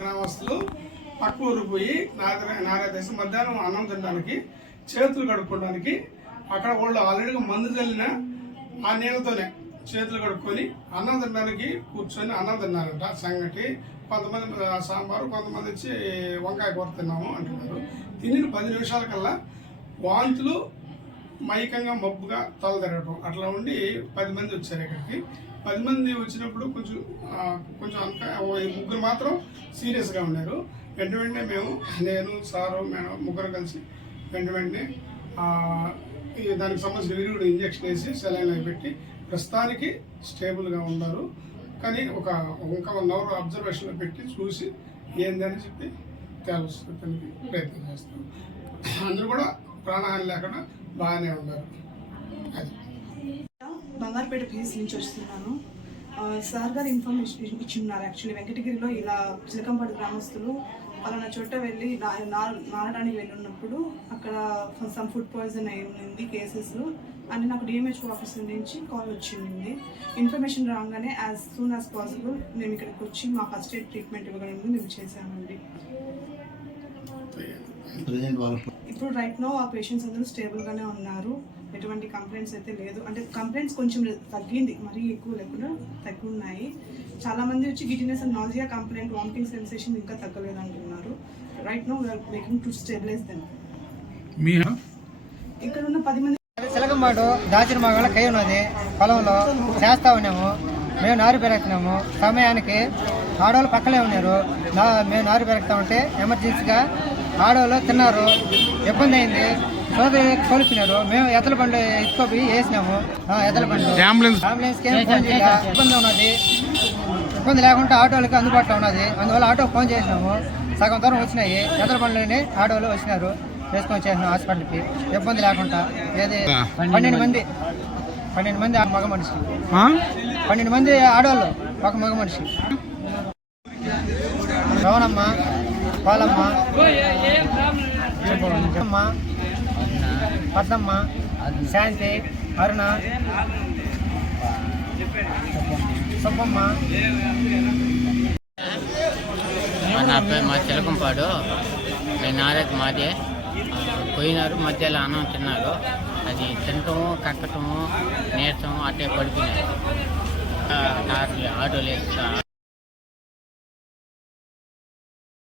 గ్రామస్తులు పక్క ఊరు పోయి నారాదేశ మధ్యాహ్నం అన్నం తినడానికి చేతులు కడుక్కోవడానికి అక్కడ వాళ్ళు ఆల్రెడీగా మందు చల్లిన ఆ నీళ్ళతోనే చేతులు కడుక్కొని అన్నం తినడానికి కూర్చొని అన్నం తిన్నారంట సంగటి. కొంతమంది సాంబారు, కొంతమంది వచ్చి వంకాయ కూర తిన్నాము అంటున్నారు. తిని 10 నిమిషాల కల్లా వాంతులు, మైకంగా మబ్బుగా తల తిరగటం అట్లా ఉండి 10 మంది వచ్చారు ఇక్కడికి. 10 మంది వచ్చినప్పుడు కొంచెం అంత 3 మాత్రం సీరియస్గా ఉన్నారు. వెంటనే మేము, నేను, సారు, మేడం ముగ్గురు కలిసి వెంటనే దానికి సంబంధించిన విరుగుడు ఇంజక్షన్ వేసి సెలైన్ అవి పెట్టి ప్రస్తుతానికి స్టేబుల్గా ఉన్నారు. కానీ ఇంకా 1 అవర్ అబ్జర్వేషన్లో పెట్టి చూసి ఏందని చెప్పి తెలుసుకోవడానికి ప్రయత్నం చేస్తాం. అందరూ కూడా ప్రాణహాని లేకుండా బాగానే ఉన్నారు. బంగారుపేట పీఎస్ నుంచి వస్తున్నాను. సార్ గారు ఇన్ఫర్మేషన్ ఇచ్చిన్నారు. యాక్చువల్లీ వెంకటగిరిలో ఇలా చిలకంపాడు గ్రామస్తులు పలానా చోట వెళ్ళి నారడానికి వెళ్ళినప్పుడు అక్కడ సమ్ ఫుడ్ పాయిజన్ అయి ఉంది కేసెస్ అని నాకు డిఎంహెచ్ఓ ఆఫీసర్ నుంచి కాల్ వచ్చింది. ఇన్ఫర్మేషన్ రాగానే యాజ్ సూన్ యాజ్ పాసిబుల్ మేము ఇక్కడికి వచ్చి మా ఫస్ట్ ఎయిడ్ ట్రీట్మెంట్ ఇవ్వగలిగింది మేము చేసామండి. ఇప్పుడు రైట్ నో ఆ పేషెంట్స్ అందరూ స్టేబుల్గానే ఉన్నారు. ఎటువంటి కంప్లైంట్స్ అయితే లేదు. అంటే కంప్లైంట్స్ కొంచెం తగ్గింది, మరీ ఎక్కువ లేకుండా తగ్గి ఉన్నాయి. చాలామంది వచ్చి giddiness and nausea complaint, vomiting sensation ఇంకా తగ్గలేదు అంటున్నారు. Right now we are making to stabilize them. ఇక్కడ ఉన్న 10 మంది చిలకంపాడు దాచిన మగల కై ఉన్నది పొలంలో చేస్తా ఉన్నాము. మేము నారు పెరుగుతున్నాము. సమయానికి ఆడవాళ్ళు పక్కనే ఉన్నారు. మేము నారు పెరుగుతా ఉంటే ఎమర్జెన్సీగా ఆడవాళ్ళు తిన్నారు. ఇబ్బంది అయింది. సోదరి కోల్పోయినారు. మేము ఎద్దల బండి ఎత్తుకోపోయి వేసినాము. ఎద్దల బండి అంబులెన్స్కి ఏం ఫోన్ చేయాలి. ఇబ్బంది ఉన్నది. ఇబ్బంది లేకుండా ఆటోలకి అందుబాటులో ఉన్నది. అందువల్ల ఆటో ఫోన్ చేసినాము. సగం దూరం వచ్చినాయి. ఎద్దల బండ్లోనే ఆటోలు వచ్చినారు. వేసుకొని వచ్చేసినాం హాస్పిటల్కి ఇబ్బంది లేకుండా. ఏది 12 మంది మగ మనిషి, 12 మంది ఆడవాళ్ళు, ఒక మగ మనిషి. రవణమ్మ, పాలమ్మ, పద్మమ్మ, శాంతి, అరుణ, సుబ్బమ్మ. నా పేరు మా చిలకంపాడు. నేను నారైతే మాదే పోయినారు. మధ్యలో అన్నం తిన్నారు. అది తినటము, కక్కటము, నీరసము అట్టే పడిపోయినారు. ఆటోలు